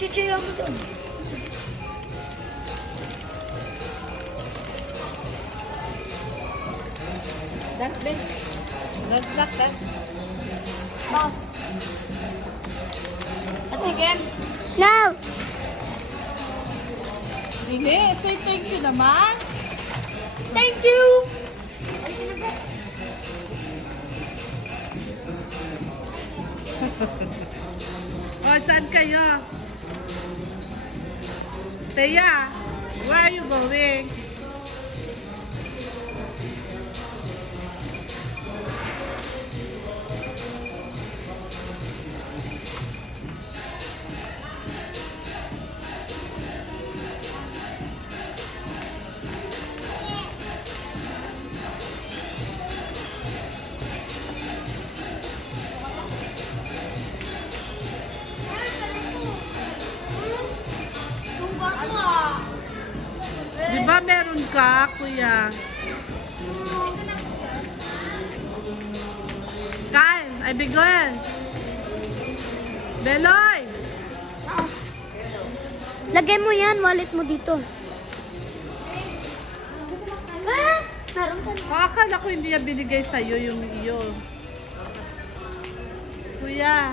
Chichira mo doon. That's bit. That's. Ba? Ate, game. No! Hindi, say thank you naman. Thank you! O, saan kayo? Teya, where are you going? Di ba meron ka, kuya? Kain, ay bigyan. Beloy! Lagay mo yan, wallet mo dito. Ah! Meron ka na. Akala ko hindi niya binigay sa'yo yung iyo. Kuya,